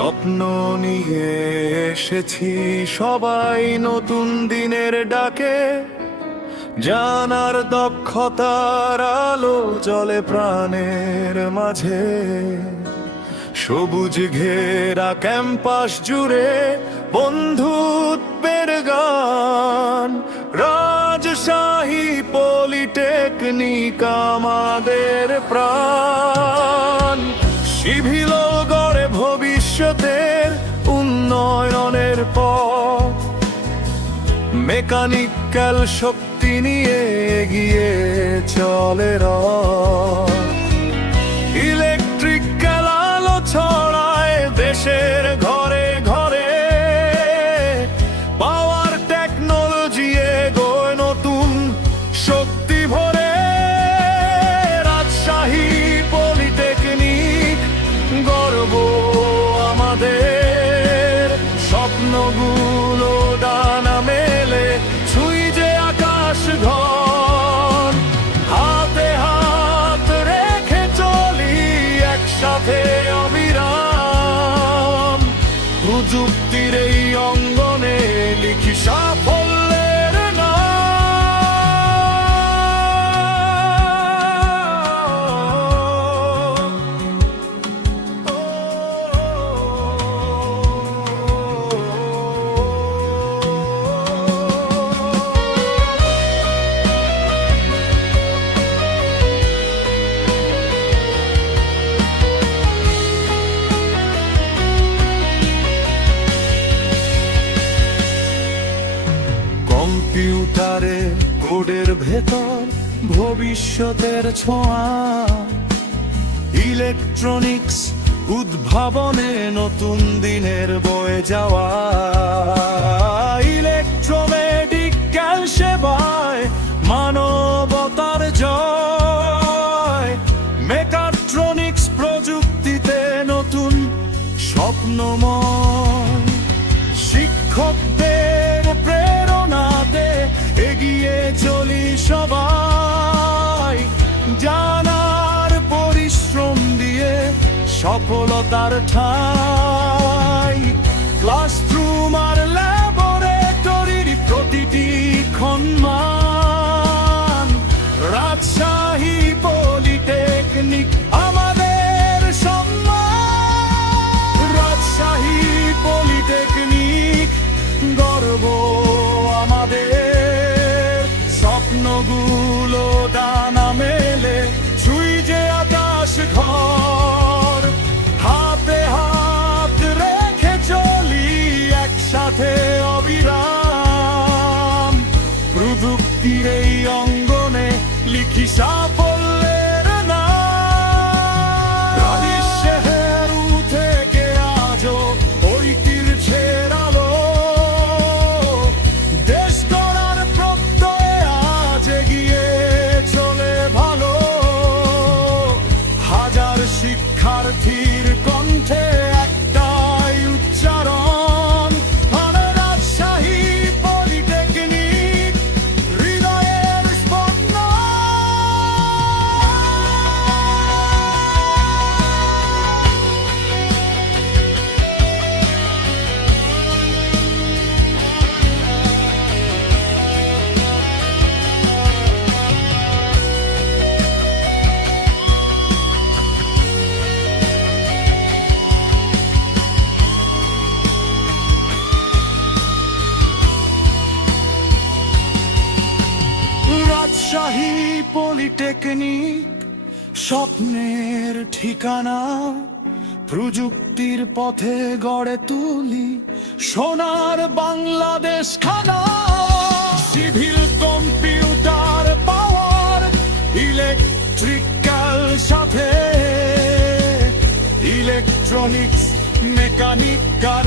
স্বপ্ন নিয়ে এসেছি সবাই নতুন দিনের ডাকে, জানার দক্ষতার আলো জ্বলে প্রাণের মাঝে। সবুজ ঘেরা ক্যাম্পাস জুড়ে বন্ধুত্বের গান, রাজশাহী পলিটেকনিক আমাদের প্রাণ। সিভিল গড়ে ভবিষ্যতের উন্নয়নের পথ, মেকানিক্যাল শক্তি নিয়ে এগিয়ে চলে রথ। ইলেকট্রিক্যাল আলো ছড়ায় দেশের ঘরে ঘরে, পাওয়ার টেকনোলজি এগোয় নতুন শক্তি ভরে। রাজশাহী পলিটেকনিক গর্ব আমাদের, স্বপ্নগুলো ডানা মেলে ছুঁই যে আকাশ ঘর। হাতে হাত রেখে চলি একসাথে অবিরাম, প্রযুক্তির এই অঙ্গনে লিখি সাফল্যের নাম। কম্পিউটারে কোডের ভেতর ভবিষ্যতের ছোঁয়া, ইলেকট্রনিক্স উদ্ভাবনে নতুন দিনের বয়ে যাওয়া। ইলেকট্রোমেডিক্যাল সেবায় মানবতার জয়, মেকাট্রনিক্স প্রযুক্তিতে নতুন স্বপ্নময়। শিক্ষকদের প্রেরণাতে এগিয়ে চলি সবাই, জানার পরিশ্রম দিয়ে সফলতার ঠাঁই। ক্লাসরুম আর ল্যাবরেটরির প্রতিটি সম্মান, রাজশাহী পলিটেকনিক আমাদের সম্মান। রাজশাহী পলিটেকনিক গর্ব আমাদের, স্বপ্নগুলো ডানা মেলে ছুঁই যে আকাশ ঘর। হাতে হাত রেখে চলি একসাথে অবিরাম, প্রযুক্তির এই অঙ্গনে লিখি সাফল্যের নাম। রাজশাহী থেকে আজও ঐতিহ্যের আলো, দেশ গড়ার প্রত্যয়ে আজ এগিয়ে চলে ভালো। হাজার শিক্ষার্থীর কণ্ঠে একটাই উচ্চারণ, মানে রাজশাহী পলিটেকনিক হৃদয়ের স্পন্দন। রাজশাহী পলিটেকনিক স্বপ্নের ঠিকানা, প্রযুক্তির পথে গড়ে তুলি সোনার বাংলাদেশ খানা। সিভিল কম্পিউটার পাওয়ার, ইলেকট্রিক্যাল সাথে ইলেকট্রনিক্স, মেকানিক্যাল